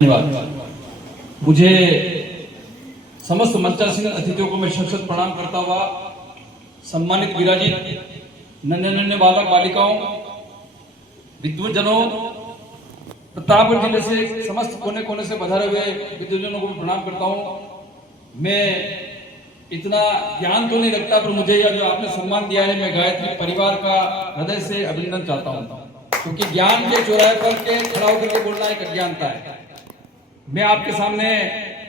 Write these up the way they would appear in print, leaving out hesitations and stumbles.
धन्यवाद। मुझे समस्त मंचासीन अतिथियों को मैं शत प्रणाम करता हुआ, सम्मानित विराजित नन्हे नन्हे बालक बालिकाओं, विद्वजनों, प्रतापगढ़ जिले से समस्त कोने कोने से पधारे हुए विद्वजनों को प्रणाम करता हूँ। मैं इतना ज्ञान तो नहीं रखता, पर मुझे यह जो आपने सम्मान दिया है, मैं गायत्री परिवार का हृदय से अभिनंदन चाहता हूँ, क्योंकि ज्ञान के चौराहे पर के खड़ा होकर के बोलना एक अज्ञानता है। मैं आपके सामने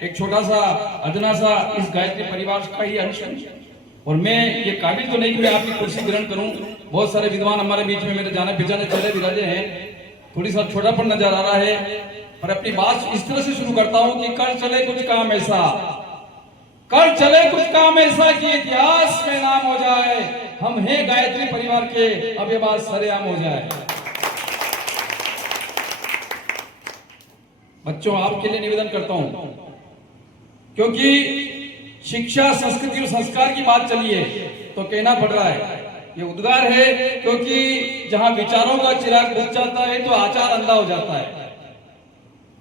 एक छोटा सा अदना सा इस गायत्री परिवार का ही अंश हूं, और मैं ये काबिल तो नहीं कि मैं आपकी कुर्सी ग्रहण करूं। बहुत सारे विद्वान हमारे बीच में मेरे जाने पहचाने चले विराजे हैं, थोड़ी सा छोटापन नजर आ रहा है, पर अपनी बात इस तरह से शुरू करता हूं कि कर चले कुछ काम ऐसा, कर चले कुछ काम ऐसा कि इतिहास में नाम हो जाए, हम हैं गायत्री परिवार के, अब ये बात सरेआम हो जाए। बच्चों, आपके लिए निवेदन करता हूं, क्योंकि शिक्षा, संस्कृति और संस्कार की बात चली है तो कहना पड़ रहा है, ये उद्गार है, क्योंकि जहां विचारों का चिराग बुझ जाता है तो आचार अंधा हो जाता है।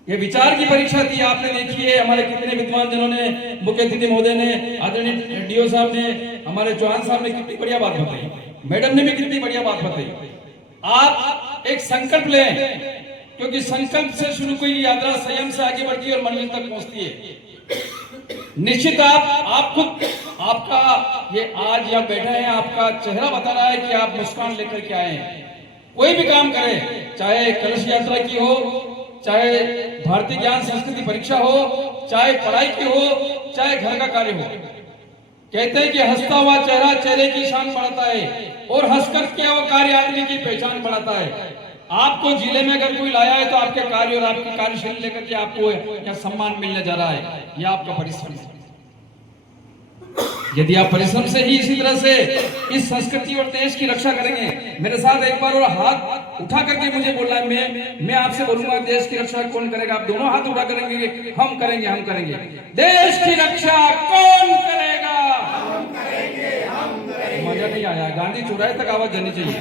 ये विचार की परीक्षा थी, आपने देखी है, हमारे कितने विद्वान जनों ने, मुख्य अतिथि महोदय ने, आदरणीय डीओ साहब ने, हमारे चौहान साहब ने कितनी बढ़िया बात बताई, मैडम ने भी कितनी बढ़िया बात बताई। आप एक संकल्प लें, क्योंकि संकल्प से शुरू हुई यात्रा संयम से आगे बढ़ती है और मंजिल तक पहुंचती है। निश्चित आप खुद, आपका ये आज यहाँ बैठा है, आपका चेहरा बता रहा है कि आप मुस्कान लेकर के आए हैं। कोई भी काम करें, चाहे कलश यात्रा की हो, चाहे भारतीय ज्ञान संस्कृति परीक्षा हो, चाहे पढ़ाई की हो, चाहे घर का कार्य हो, कहते हैं कि हंसता हुआ चेहरा चेहरे की शान बढ़ाता है, और हंसकर किया हुआ कार्य आदमी की पहचान बढ़ाता है। आपको जिले में अगर कोई लाया है तो आपके कार्य और आपकी कार्यशैली लेकर के आपको क्या सम्मान मिलने जा रहा है, यह आपका परिश्रम है। यदि आप परिश्रम से ही इसी तरह से इस संस्कृति और देश की रक्षा करेंगे, मेरे साथ एक बार और हाथ उठा करके मुझे बोलना है, मैं आपसे बोलूंगा, देश की रक्षा कौन करेगा? आप दोनों हाथ उठा करेंगे, हम करेंगे, हम करेंगे। देश की रक्षा कौन करेगा? हम करेंगे, हम करेंगे। मजा नहीं आया, गांधी चौराहे तक आवाज जानी चाहिए।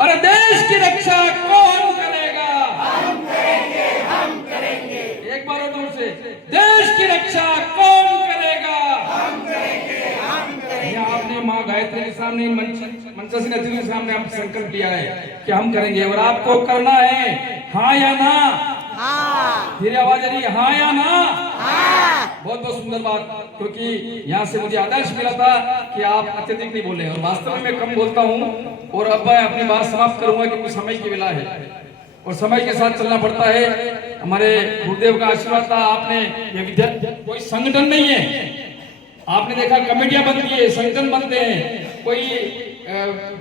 अरे देश की रक्षा कौन करेगा? हम करेंगे, हम करेंगे। एक बार और जोर से, देश की रक्षा कौन करेगा? हम करेंगे, हम करेंगे। आपने माँ गायत्री के सामने, मंचासीन अतिथियों के सामने आप संकल्प लिया है कि हम करेंगे, और आपको करना है हाँ या ना? हाँ। फिर आवाज आ रही है, हाँ या ना? हाँ। बहुत बहुत सुंदर बात, क्योंकि यहाँ से मुझे आदर्श मिला था कि आप अत्यधिक नहीं बोले, और वास्तव में मैं कम बोलता हूँ। और अब मैं अपनी बात समाप्त करूंगा, क्योंकि समय की वेला है और समय के साथ चलना पड़ता है। हमारे गुरुदेव का आशीर्वाद था। आपने ये विद्यार्थी कोई संगठन नहीं है, आपने देखा कमेटियां बनती है, संगठन बनते हैं, कोई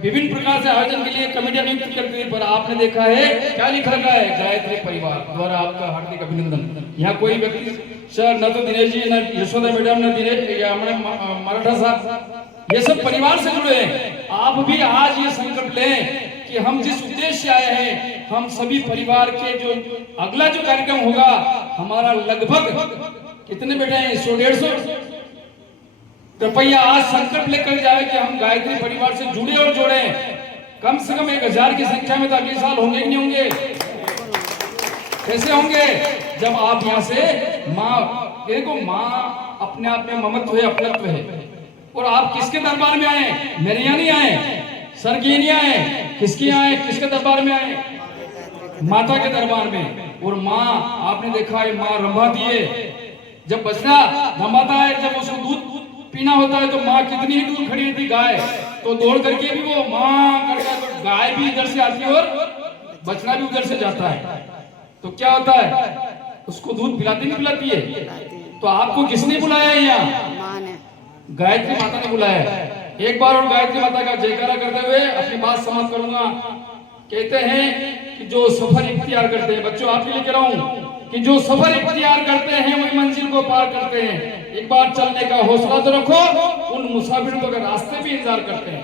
विभिन्न प्रकार से आयोजन के लिए कमेटियां नियुक्त करती है, पर आपने देखा है क्या लिखा रखा है? गायत्री परिवार द्वारा आपका हार्दिक अभिनंदन। यहाँ कोई व्यक्ति सर, न तो दिनेश जी, न यशोदा मैडम, न दिनेश या मराठा साहब, ये सब परिवार से जुड़े हैं। आप भी आज ये संकल्प लें कि हम जिस उद्देश्य से आए हैं, हम सभी परिवार के जो अगला जो कार्यक्रम होगा, हमारा लगभग कितने बेटे हैं, 100-150 कृपया आज संकल्प लेकर जाए कि हम गायत्री परिवार से जुड़े और जोड़े, कम से कम 1000 की संख्या में तो अगले साल होंगे कि नहीं होंगे? कैसे होंगे? जब आप यहाँ से माँ, देखो माँ अपने आप में ममत्व है, अपनत्व है, और आप किसके दरबार में आए? मेरे यहाँ नहीं आए, सर की नहीं आए, किसके यहाँ आए? किसके दरबार में आए? माता के दरबार में। और माँ, आपने देखा है, माँ रंभाती है, जब बछड़ा रंभाता है, जब उसको दूध पीना होता है तो माँ कितनी ही दूर खड़ी रहती, गाय तो दौड़ करके भी वो माँ करके, गाय भी इधर से आती है और बछड़ा भी उधर से जाता है, तो क्या होता है? उसको दूध पिलाती नहीं पिलाती है? तो आपको किसने बुलाया है यहाँ? गायत्री माता ने बुलाया है। एक बार और गायत्री माता का जयकारा करते हुए अपनी बात समाप्त करूंगा। कहते हैं कि जो सफर इख्तियार करते हैं, बच्चों आपके लिए कह रहा हूं कि जो सफर इख्तियार करते हैं वही मंजिल को पार करते हैं। एक बार चलने का हौसला तो रखो, उन मुसाफिरों को रास्ते भी इंतजार करते हैं,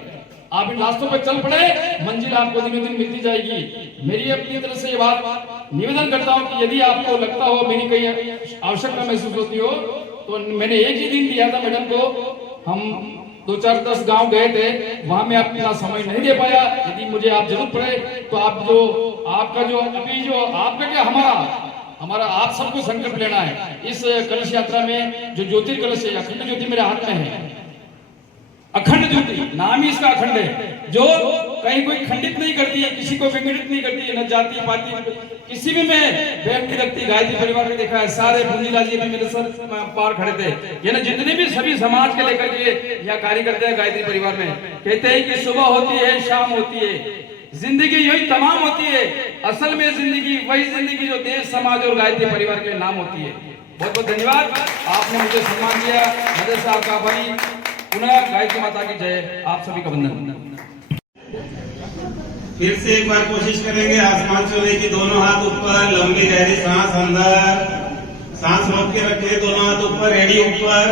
आप इन रास्तों पर चल पड़े, मंजिल आपको दिनों दिन मिलती जाएगी। मेरी अपनी तरफ से ये बात निवेदन करता हूं कि यदि आपको लगता हो मेरी कहीं आवश्यकता महसूस होती हो, तो मैंने एक ही दिन दिया था मैडम को, हम 2-4-10 गांव गए थे, वहां में अपना समय नहीं दे पाया। यदि मुझे आप जरूरत पड़े तो आप जो आपका जो अभी जो आपका क्या हमारा आप सबको संकल्प लेना है। इस कलश यात्रा में जो ज्योतिर्कलश है, अखंड ज्योति मेरे हाथ में है। अखंड ज्योति नाम ही इसका अखंड है, जो कहीं कोई खंडित नहीं करती है, किसी को विमिलित नहीं करती है, न जाति पाति किसी भी में भेद नहीं रखती। गायत्री परिवार में देखा है, सारे बूंदीलाल जी भी मेरे सर पार खड़े थे। ये ना जितने भी सभी समाज के लेकर के यहाँ कार्य करते हैं गायत्री परिवार में, कहते हैं कि सुबह होती है शाम होती है, जिंदगी यही तमाम होती है। असल में जिंदगी वही जिंदगी जो देश समाज और गायत्री परिवार के नाम होती है। बहुत बहुत धन्यवाद, आपने मुझे सम्मान दिया। मदद साहब का भाई, पुनः गायत्री माता की जय। आप सभी का वंदन। फिर से एक बार कोशिश करेंगे आसमान छूने की। दोनों हाथ ऊपर, लंबी गहरी सांस अंदर, सांस रोक के रखे, दोनों हाथ ऊपर, रेडी ऊपर।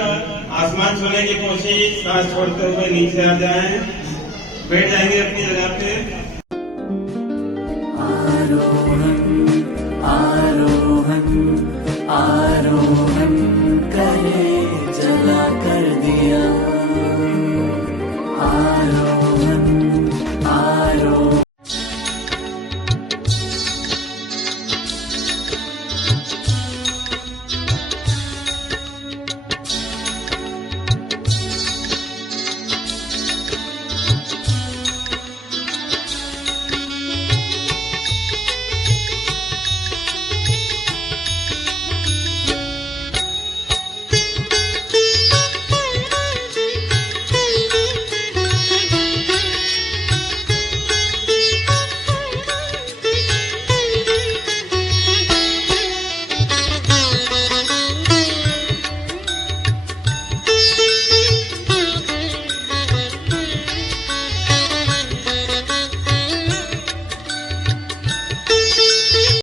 आसमान छूने की कोशिश, सांस छोड़ते हुए नीचे आ जाएं, बैठ जाएंगे अपनी जगह पे।